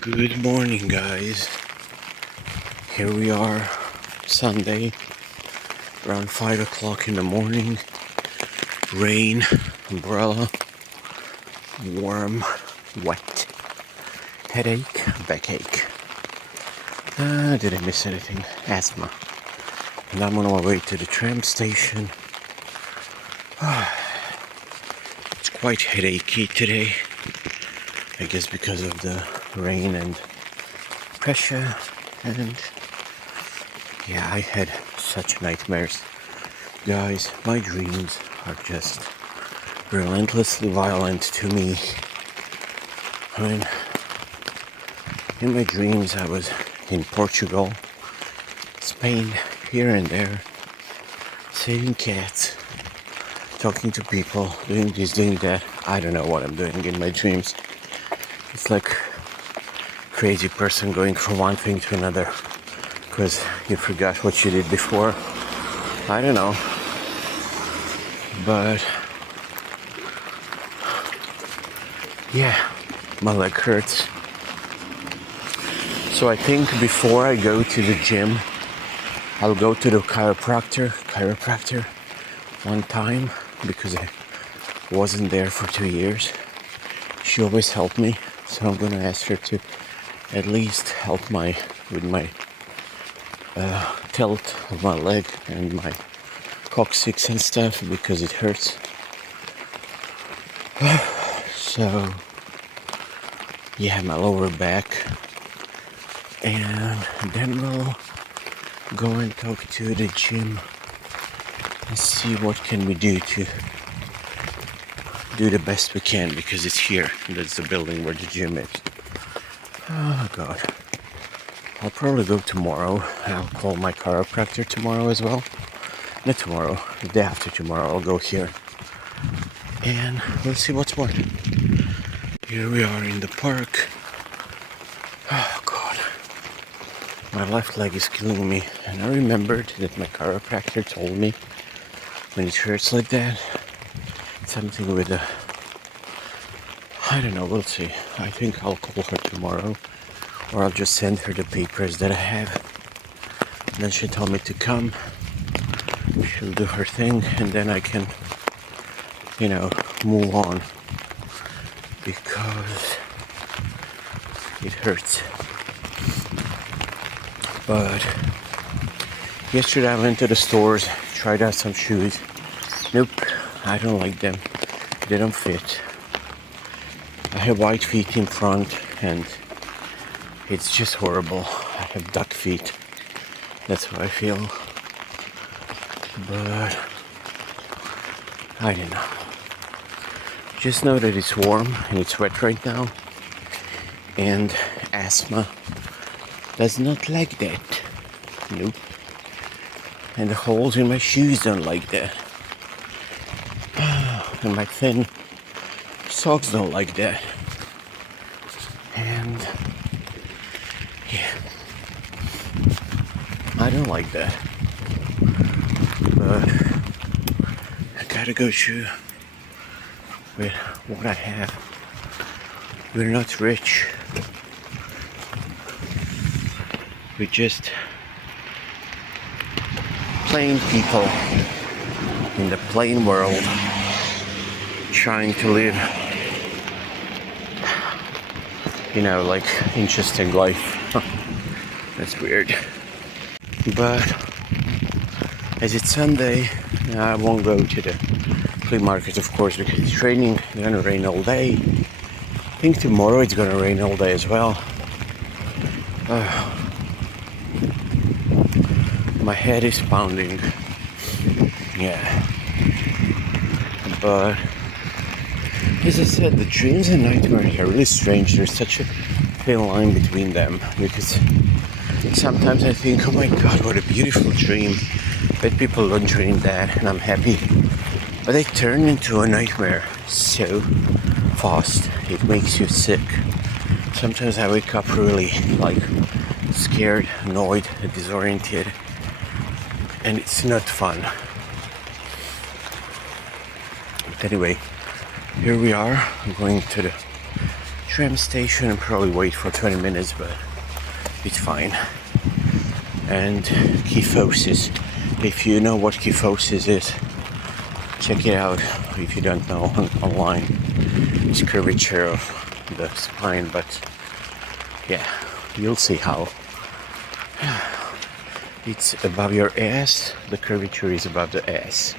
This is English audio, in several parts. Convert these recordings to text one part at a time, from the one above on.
Good morning, guys. Here we are, Sunday, around 5 o'clock in the morning. Rain, umbrella, warm, wet, headache, backache. Did I miss anything? Asthma. And I'm on my way to the tram station. It's quite headachy today. I guess because of the rain and pressure. And yeah, I had such nightmares. Guys, my dreams are just relentlessly violent to me. I mean, in my dreams I was in Portugal, Spain, here and there, saving cats, talking to people, doing this, doing that. I don't know what I'm doing in my dreams. It's like crazy person going from one thing to another because you forgot what you did before. I don't know, but yeah, my leg hurts. So I think before I go to the gym, I'll go to the chiropractor one time because I wasn't there for 2 years. She always helped me, so I'm gonna ask her to at least help with my tilt of my leg and my coccyx and stuff because it hurts. So yeah, my lower back, and then we'll go and talk to the gym and see what can we do to do the best we can because it's here. That's the building where the gym is. Oh God. I'll probably go tomorrow. I'll call my chiropractor tomorrow as well. Not tomorrow, the day after tomorrow I'll go here. And we'll see what's what. Here we are in the park. Oh God. My left leg is killing me. And I remembered that my chiropractor told me when it hurts like that, something with a... I don't know, we'll see. I think I'll call her tomorrow. Or I'll just send her the papers that I have. And then she told me to come. She'll do her thing and then I can, move on. Because it hurts. But yesterday I went to the stores, tried out some shoes. Nope, I don't like them. They don't fit. I have white feet in front and it's just horrible. I have duck feet. That's how I feel. But I don't know. Just know that it's warm and it's wet right now. And asthma does not like that. Nope. And the holes in my shoes don't like that. And my thin socks don't like that. And yeah, I don't like that. But I gotta go through with what I have. We're not rich. We're just plain people in the plain world trying to live, like interesting life. That's weird. But as it's Sunday, I won't go to the flea market, of course, because it's raining. It's gonna rain all day. I think tomorrow it's gonna rain all day as well. My head is pounding. Yeah. But as I said, the dreams and nightmares are really strange. There's such a thin line between them because sometimes I think, oh my God, what a beautiful dream. But people don't dream that, and I'm happy. But they turn into a nightmare so fast, it makes you sick. Sometimes I wake up really scared, annoyed, disoriented, and it's not fun. But anyway, here we are. I'm going to the tram station and probably wait for 20 minutes, but it's fine. And kyphosis. If you know what kyphosis is, check it out. If you don't know, online. It's curvature of the spine, but yeah, you'll see how. It's above your ass. The curvature is above the ass.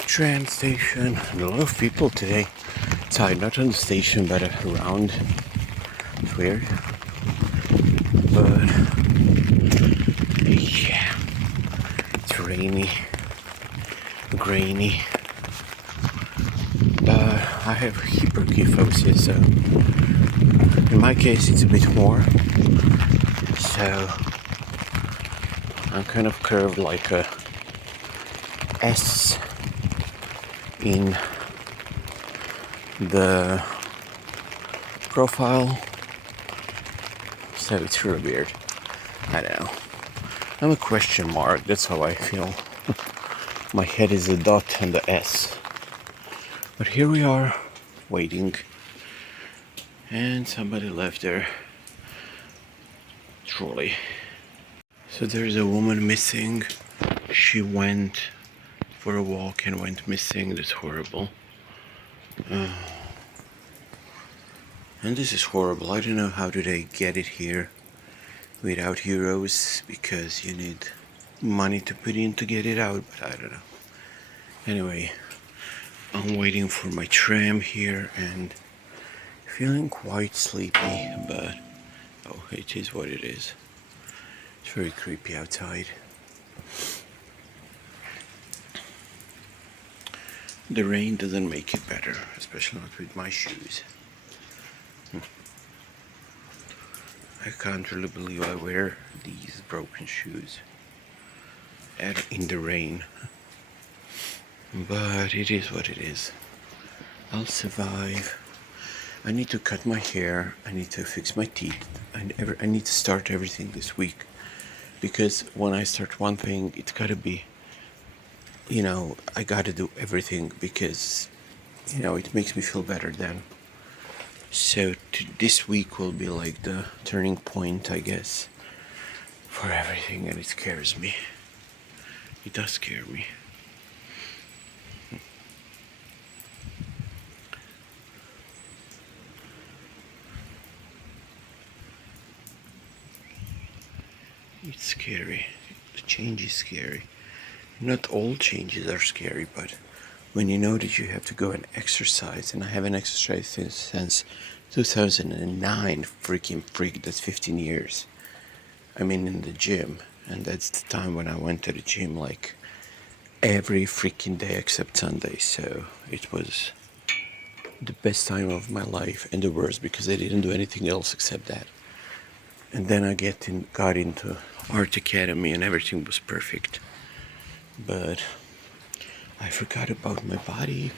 Tram station. A lot of people today. Outside, not on the station, but around. It's weird. But yeah, it's rainy, grainy. I have hyperkyphosis, so in my case it's a bit more. So I'm kind of curved like a S in the profile. So it's really weird. I don't know. I'm a question mark, that's how I feel. My head is a dot and the S. But here we are, waiting. And somebody left their trolley. So there's a woman missing. She went for a walk and went missing. That's horrible. And this is horrible. I don't know how do they get it here without euros, because you need money to put in to get it out, but I don't know. Anyway, I'm waiting for my tram here and feeling quite sleepy, but oh, it is what it is. It's very creepy outside. The rain doesn't make it better, especially not with my shoes. I can't really believe I wear these broken shoes in the rain. But it is what it is. I'll survive. I need to cut my hair. I need to fix my teeth. I need to start everything this week. Because when I start one thing, it's gotta be, I gotta do everything because, it makes me feel better then. So this week will be like the turning point, I guess, for everything, and it scares me. It does scare me. It's scary. The change is scary. Not all changes are scary, but when you know that you have to go and exercise, and I haven't exercised since 2009, freaking freak, that's 15 years. I mean, in the gym, and that's the time when I went to the gym like every freaking day except Sunday, so it was the best time of my life and the worst because I didn't do anything else except that. And then I got into Art Academy and everything was perfect. But I forgot about my body.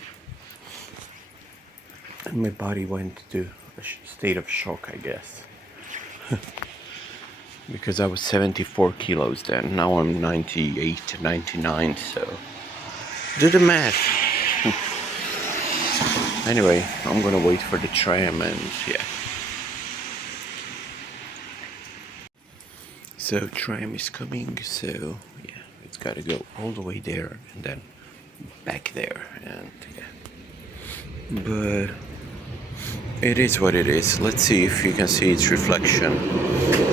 And my body went to a state of shock, I guess. Because I was 74 kilos then. Now I'm 98, 99, so do the math. Anyway, I'm gonna wait for the tram and yeah. So tram is coming, so yeah, it's gotta go all the way there and then back there, and yeah. But it is what it is. Let's see if you can see its reflection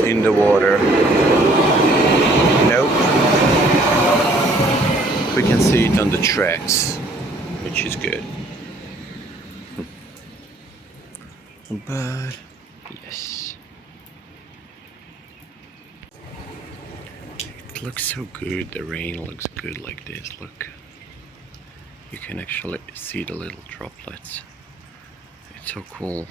in the water. Nope. We can see it on the tracks, which is good. But yes. It looks so good. The rain looks good like this. Look. You can actually see the little droplets. It's so cool.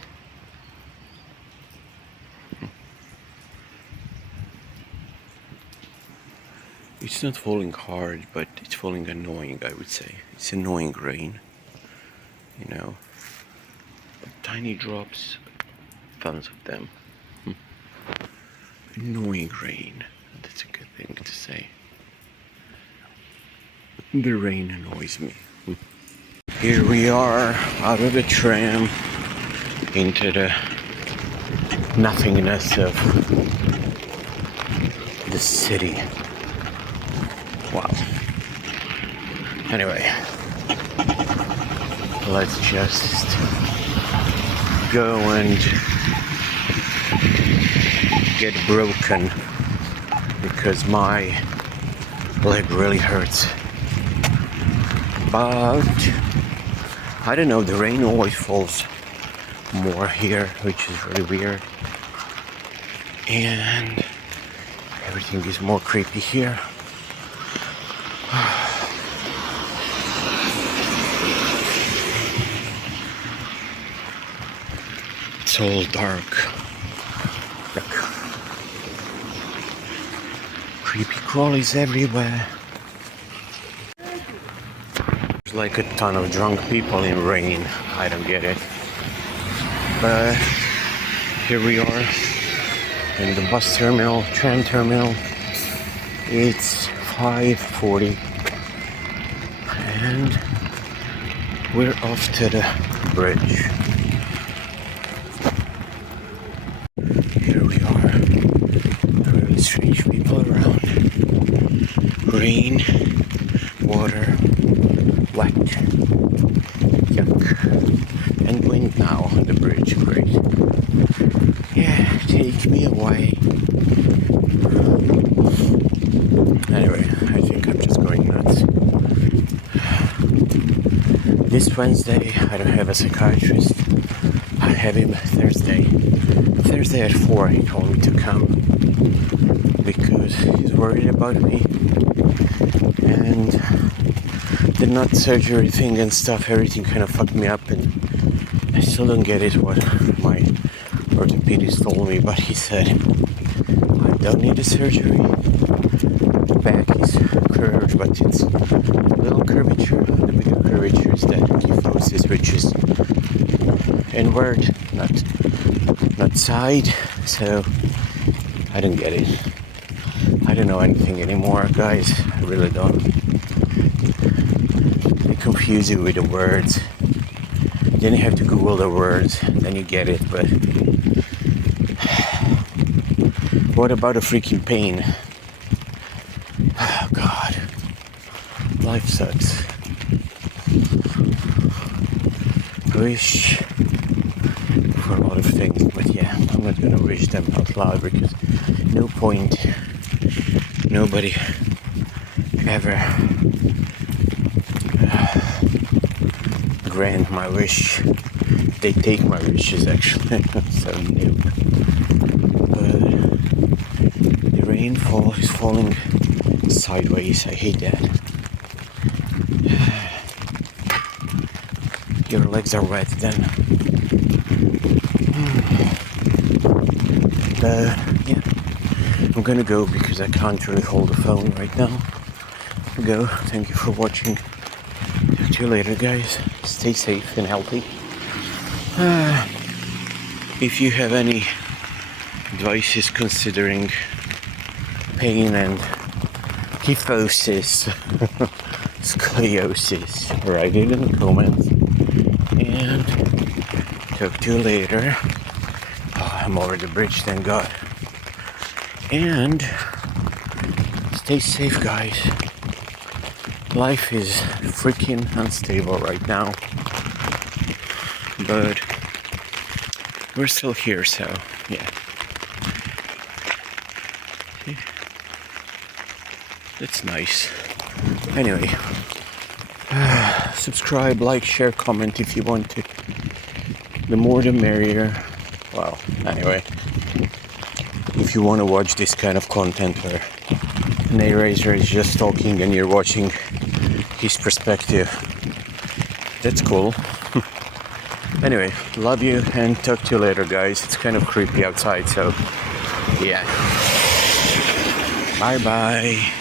It's not falling hard, but it's falling annoying, I would say. It's annoying rain. Tiny drops, tons of them. Annoying rain. That's a good thing to say. The rain annoys me. Here we are, out of the tram. into the nothingness of the city. Wow. Anyway, let's just go and get broken because my leg really hurts. But I don't know, the rain always falls more here, which is really weird. And everything is more creepy here. It's all dark. Look. Creepy crawlies everywhere. There's like a ton of drunk people in rain. I don't get it. But here we are in the bus terminal, tram terminal. It's 5:40 and we're off to the bridge. Here we are. Really strange people around. Rain, water, wet, yuck, and wind now on the bridge. Great. Yeah, take me away. Anyway, I think I'm just going nuts. This Wednesday, I don't have a psychiatrist. I have him Thursday. Thursday at 4, he told me to come because he's worried about me. And the nut surgery thing and stuff, everything kind of fucked me up, and I still don't get it what my orthopedist told me, but he said I don't need a surgery. The back is curved, but it's a little curvature. The bigger curvature is that kyphosis, which is inward, not side. So I don't get it. I don't know anything anymore, guys. I really don't. They confuse you with the words. Then you have to Google the words, then you get it. But what about the freaking pain? Oh God, life sucks. I wish for a lot of things, but yeah, I'm not gonna wish them out loud because no point. Nobody ever grant my wish. They take my wishes actually. So new. But the rainfall is falling sideways. I hate that. Your legs are wet then. Yeah, I'm gonna go because I can't really hold the phone right now. Go. Thank you for watching. Talk to you later, guys. Stay safe and healthy. If you have any advices considering pain and kyphosis, scoliosis, write it in the comments. And talk to you later. Oh, I'm over the bridge, thank God. And stay safe, guys. Life is freaking unstable right now. But we're still here, so yeah. That's nice. Anyway, subscribe, like, share, comment if you want to. The more the merrier. Well, anyway, if you want to watch this kind of content where narrator is just talking and you're watching his perspective, that's cool. Anyway, love you and talk to you later, guys. It's kind of creepy outside, so yeah. Bye bye.